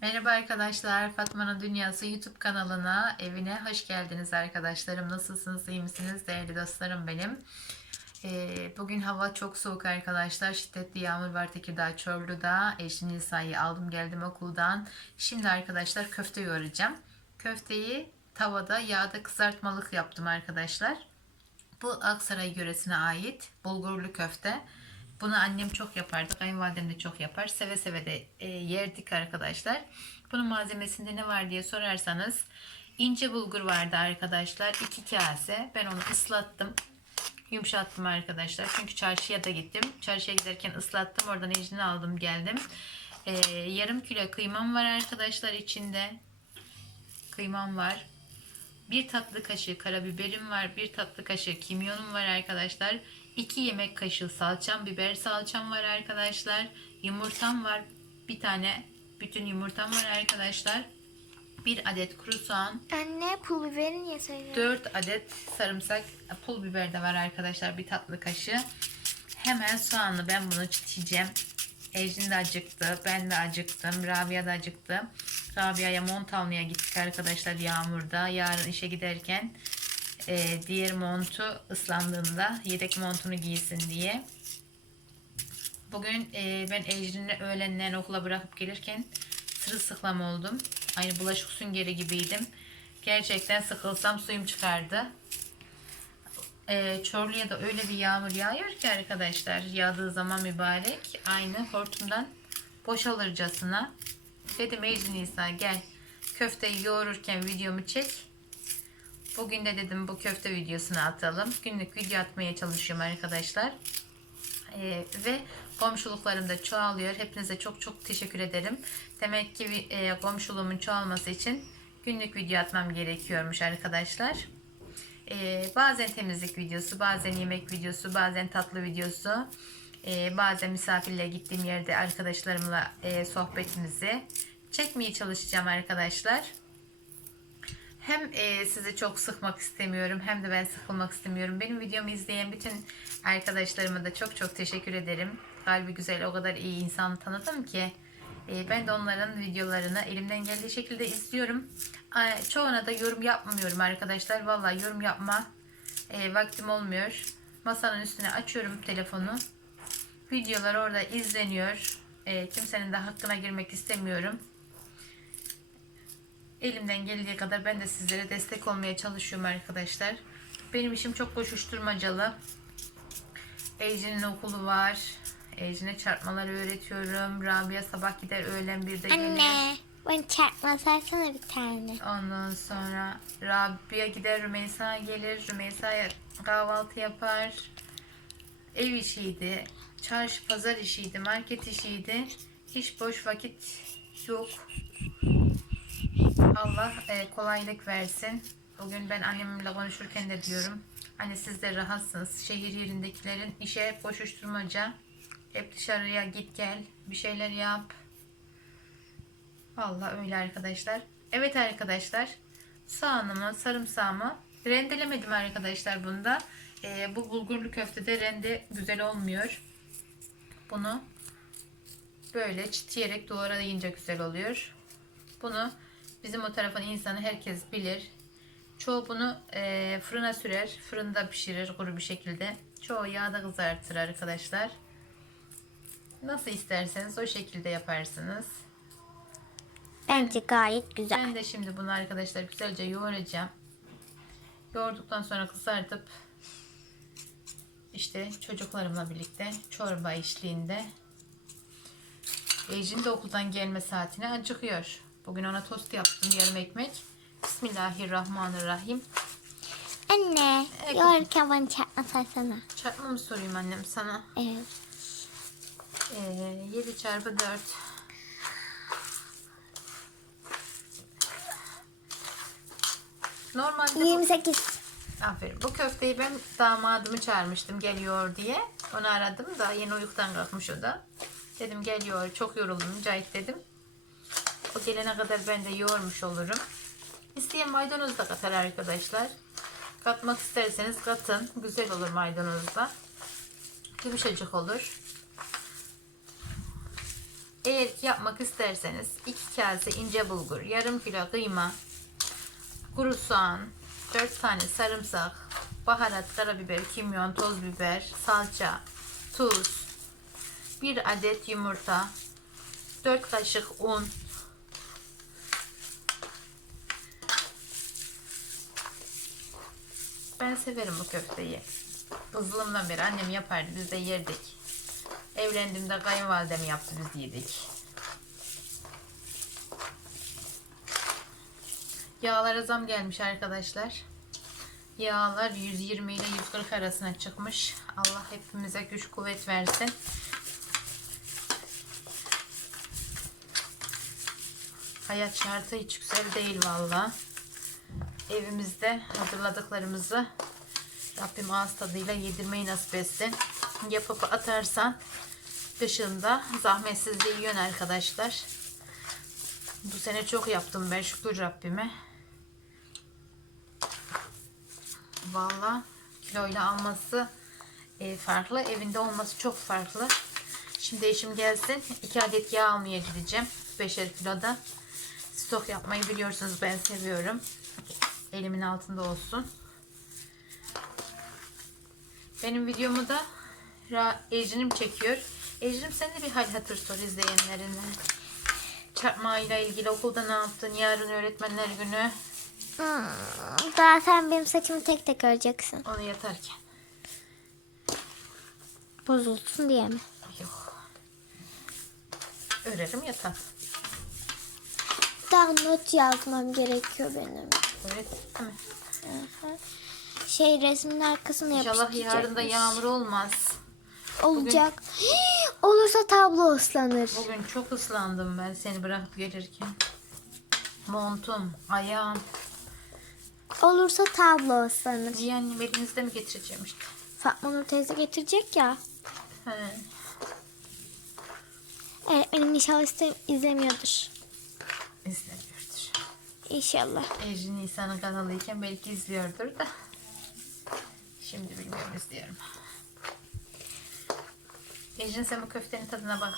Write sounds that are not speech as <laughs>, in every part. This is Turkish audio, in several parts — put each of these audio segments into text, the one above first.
Merhaba arkadaşlar, Fatma'nın Dünyası YouTube kanalına, evine hoş geldiniz arkadaşlarım. Nasılsınız, iyi misiniz değerli dostlarım benim? Ee, bugün hava çok soğuk arkadaşlar. Şiddetli yağmur var Tekirdağ Çorlu'da. Eşim Nisa'yı aldım geldim okuldan. Şimdi arkadaşlar köfte yoğuracağım. Köfteyi tavada yağda kızartmalık yaptım arkadaşlar. Bu Aksaray yöresine ait bulgurlu köfte. Bunu annem çok yapardı. Kayınvalidem de çok yapar. Seve seve de e, yerdik arkadaşlar. Bunun malzemesinde ne var diye sorarsanız ince bulgur vardı arkadaşlar. 2 kase. Ben onu ıslattım. Yumuşattım arkadaşlar. Çünkü çarşıya da gittim. Çarşıya giderken ıslattım. Oradan ecini aldım geldim. E, yarım kilo kıymam var arkadaşlar içinde. Kıymam var. Bir tatlı kaşığı karabiberim var. Bir tatlı kaşığı kimyonum var arkadaşlar. 2 yemek kaşığı salçam, biber salçam var arkadaşlar. Yumurtam var. Bir tane bütün yumurtam var arkadaşlar. Bir adet kuru soğan, Anne pul biberin ya söyle. 4 adet sarımsak, pul biber de var arkadaşlar. Bir tatlı kaşığı. Hemen soğanlı ben bunu çiteceğim. Ejin de acıktı. Ben de acıktım. Rabia da acıktı. Rabia'ya mont almaya gittik arkadaşlar yağmurda. Yarın işe giderken e, diğer montu ıslandığında yedek montunu giysin diye. Bugün e, ben Ejrin'i öğlenden okula bırakıp gelirken sırılsıklam oldum. Aynı bulaşık süngeri gibiydim. Gerçekten sıkılsam suyum çıkardı. E, Çorlu'ya da öyle bir yağmur yağıyor ki arkadaşlar. Yağdığı zaman mübarek. Aynı hortumdan boşalırcasına. Dedim Ejrin İsa gel köfteyi yoğururken videomu çek. Bugün de dedim bu köfte videosunu atalım. Günlük video atmaya çalışıyorum arkadaşlar. Ee, ve komşuluklarım da çoğalıyor. Hepinize çok çok teşekkür ederim. Demek ki e, komşuluğumun çoğalması için günlük video atmam gerekiyormuş arkadaşlar. Ee, bazen temizlik videosu, bazen yemek videosu, bazen tatlı videosu, e, bazen misafirle gittiğim yerde arkadaşlarımla e, sohbetimizi çekmeye çalışacağım arkadaşlar. Hem e, sizi çok sıkmak istemiyorum hem de ben sıkılmak istemiyorum. Benim videomu izleyen bütün arkadaşlarıma da çok çok teşekkür ederim. Kalbi güzel o kadar iyi insan tanıdım ki. E, ben de onların videolarını elimden geldiği şekilde izliyorum. A, çoğuna da yorum yapmıyorum arkadaşlar. Vallahi yorum yapma e, vaktim olmuyor. Masanın üstüne açıyorum telefonu. Videolar orada izleniyor. E, kimsenin de hakkına girmek istemiyorum. Elimden geldiği kadar ben de sizlere destek olmaya çalışıyorum arkadaşlar. Benim işim çok koşuşturmacalı. Ejin'in okulu var. Ejin'e çarpmaları öğretiyorum. Rabia sabah gider öğlen bir de gelir. Anne ben çarpma sarsana bir tane. Ondan sonra Rabia gider Rümeysa gelir. Rümeysa kahvaltı yapar. Ev işiydi. Çarşı pazar işiydi. Market işiydi. Hiç boş vakit yok. Allah e, kolaylık versin. Bugün ben annemle konuşurken de diyorum. Hani siz de rahatsınız. Şehir yerindekilerin işe koşuşturmaca. Hep dışarıya git gel. Bir şeyler yap. Vallahi öyle arkadaşlar. Evet arkadaşlar. Soğanımı, sarımsağımı rendelemedim arkadaşlar bunda. E, bu bulgurlu köftede rende güzel olmuyor. Bunu böyle çitleyerek doğrayınca güzel oluyor. Bunu bizim o tarafın insanı herkes bilir. Çoğu bunu e, fırına sürer. Fırında pişirir kuru bir şekilde. Çoğu yağda kızartır arkadaşlar. Nasıl isterseniz o şekilde yaparsınız. Bence gayet güzel. Ben de şimdi bunu arkadaşlar güzelce yoğuracağım. Yoğurduktan sonra kızartıp işte çocuklarımla birlikte çorba eşliğinde Ejin de okuldan gelme saatine acıkıyor. Bugün ona tost yaptım yarım ekmek. Bismillahirrahmanirrahim. Anne Evet. yoğururken bana çarpma sarsana. Çarpma mı sorayım annem sana? Evet. Ee, 7 çarpı 4. Normalde bu- 28. Aferin. Bu köfteyi ben damadımı çağırmıştım geliyor diye. Onu aradım da yeni uyuktan kalkmış o da. Dedim geliyor çok yoruldum Cahit dedim. O gelene kadar ben de yoğurmuş olurum. İsteyen maydanoz da katar arkadaşlar. Katmak isterseniz katın. Güzel olur maydanoz da. Yumuşacık olur. Eğer ki yapmak isterseniz 2 kase ince bulgur, yarım kilo kıyma, kuru soğan, 4 tane sarımsak, baharat, karabiber, kimyon, toz biber, salça, tuz, 1 adet yumurta, 4 kaşık un, Ben severim bu köfteyi. Kızlığımdan beri annem yapardı biz de yerdik. Evlendiğimde kayınvalidem yaptı biz yedik. Yağlara zam gelmiş arkadaşlar. Yağlar 120 ile 140 arasına çıkmış. Allah hepimize güç kuvvet versin. Hayat şartı hiç güzel değil valla. Evimizde hazırladıklarımızı Rabbim ağız tadıyla yedirmeyi nasip etsin. Yapıp atarsan dışında zahmetsiz de yiyorsun arkadaşlar. Bu sene çok yaptım ben şükür Rabbime. Valla kiloyla alması e, farklı. Evinde olması çok farklı. Şimdi eşim gelsin. 2 adet yağ almaya gideceğim. 5'er kiloda. Stok yapmayı biliyorsunuz ben seviyorum. Elimin altında olsun. Benim videomu da Ecrin'im çekiyor. Ecrin sen de bir hal hatır sor izleyenlerine. Çarpma ile ilgili okulda ne yaptın? Yarın öğretmenler günü. Hmm, daha sen benim saçımı tek tek öreceksin. Onu yatarken. Bozulsun diye mi? Yok. Örerim yatar. Daha not yazmam gerekiyor benim. Evet. Mi? Şey resmin arkasına İnşallah yapıştıracakmış. yarın da yağmur olmaz. Olacak. <gasps> Olursa tablo ıslanır. Bugün çok ıslandım ben seni bırakıp gelirken. Montum, ayağım. Olursa tablo ıslanır. Niye annem elinizde mi getireceğim işte. Fatma Nur teyze getirecek ya. He. Evet benim inşallah izlemiyordur. İzlemiyordur. İnşallah. Ecrin Nisan'ın kanalıyken belki izliyordur da. Şimdi bilmiyorum izliyorum. Ecrin sen bu köftenin tadına bak.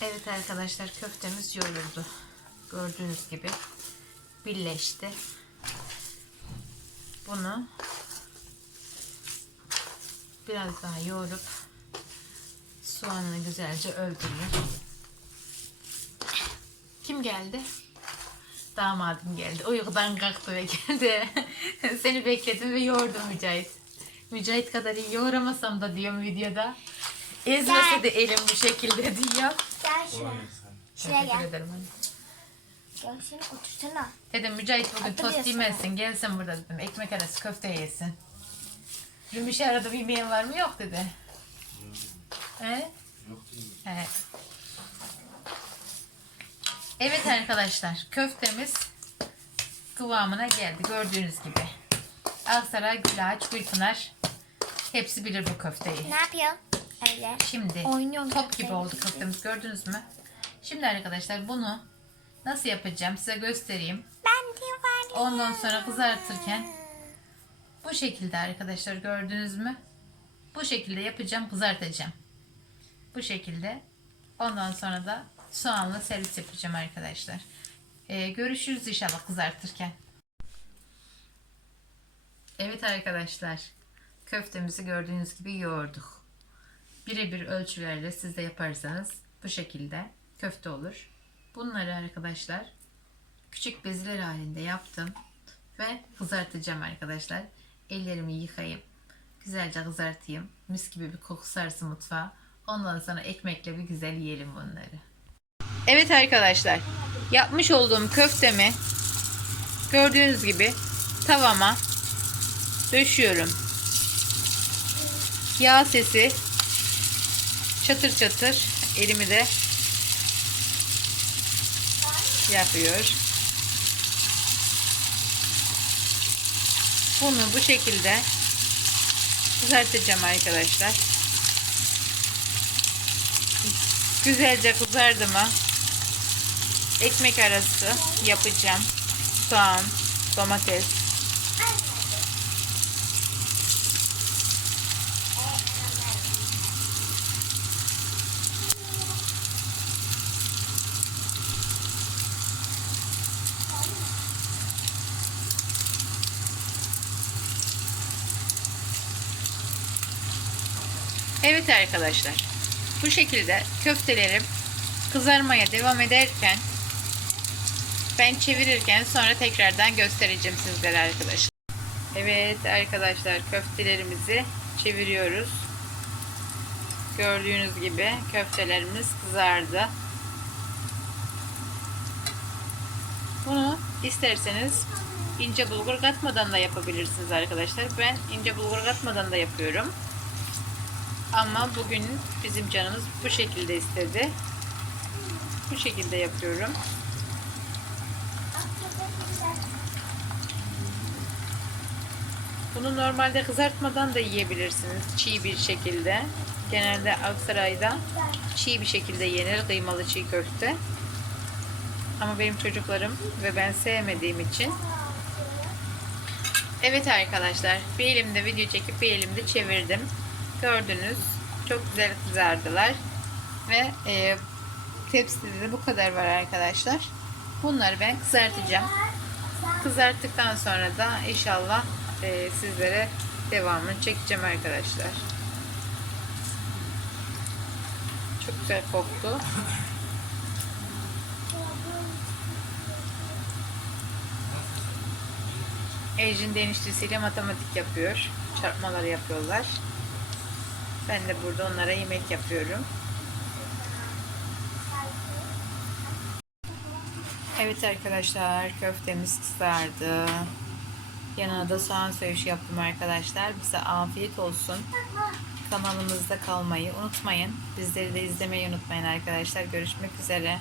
Evet arkadaşlar köftemiz yoğruldu. Gördüğünüz gibi birleşti. Bunu biraz daha yoğurup soğanını güzelce öldürüyor. Kim geldi? Damadım geldi. Uykudan kalktı ve geldi. <laughs> Seni bekledim ve yoğurdum Mücahit. Mücahit kadar iyi yoğuramasam da diyorum videoda. Ezmese de elim bu şekilde diyor. Gel şuraya. Şuraya Teşekkür gel. ederim anne. Gel seni otursana. Dedim Mücahit bugün tost Hatırlıyorsun. yemesin. Gelsin burada dedim. Ekmek arası köfte yesin. Rümüşe arada bir yemeğin var mı? Yok dedi. He? He. Evet arkadaşlar. Köftemiz kıvamına geldi. Gördüğünüz gibi. Aksaray, Gülağaç, Gülpınar. Hepsi bilir bu köfteyi. Ne yapıyor? Öyle. Şimdi Oynuyorum top gibi oldu köftemiz. Gördünüz mü? Şimdi arkadaşlar bunu nasıl yapacağım size göstereyim. Ben de var. Ondan sonra kızartırken bu şekilde arkadaşlar gördünüz mü? Bu şekilde yapacağım kızartacağım. Bu şekilde. Ondan sonra da soğanla servis yapacağım arkadaşlar. Ee, görüşürüz inşallah kızartırken. Evet arkadaşlar. Köftemizi gördüğünüz gibi yoğurduk. Birebir ölçülerle siz de yaparsanız bu şekilde köfte olur. Bunları arkadaşlar küçük bezler halinde yaptım ve kızartacağım arkadaşlar. Ellerimi yıkayıp güzelce kızartayım. Mis gibi bir koku sarsın mutfağa. Ondan sonra ekmekle bir güzel yiyelim bunları. Evet arkadaşlar. Yapmış olduğum köftemi gördüğünüz gibi tavama döşüyorum. Yağ sesi çatır çatır elimi de yapıyor. Bunu bu şekilde kızartacağım arkadaşlar. Güzelce kızardı mı ekmek arası yapacağım. Soğan, domates. Evet arkadaşlar. Bu şekilde köftelerim kızarmaya devam ederken ben çevirirken sonra tekrardan göstereceğim sizlere arkadaşlar. Evet arkadaşlar köftelerimizi çeviriyoruz. Gördüğünüz gibi köftelerimiz kızardı. Bunu isterseniz ince bulgur katmadan da yapabilirsiniz arkadaşlar. Ben ince bulgur katmadan da yapıyorum. Ama bugün bizim canımız bu şekilde istedi. Bu şekilde yapıyorum. Bunu normalde kızartmadan da yiyebilirsiniz. Çiğ bir şekilde. Genelde Aksaray'da çiğ bir şekilde yenir kıymalı çiğ köfte. Ama benim çocuklarım ve ben sevmediğim için Evet arkadaşlar bir elimde video çekip bir elimde çevirdim. Gördünüz çok güzel kızardılar. Ve e, tepside de bu kadar var arkadaşlar. Bunları ben kızartacağım. Kızarttıktan sonra da inşallah e, sizlere devamını çekeceğim arkadaşlar. Çok güzel koktu. Ejin eniştesiyle matematik yapıyor. Çarpmaları yapıyorlar. Ben de burada onlara yemek yapıyorum. Evet arkadaşlar köftemiz kızardı. Yanına da soğan söğüş yaptım arkadaşlar. Bize afiyet olsun. Kanalımızda kalmayı unutmayın. Bizleri de izlemeyi unutmayın arkadaşlar. Görüşmek üzere.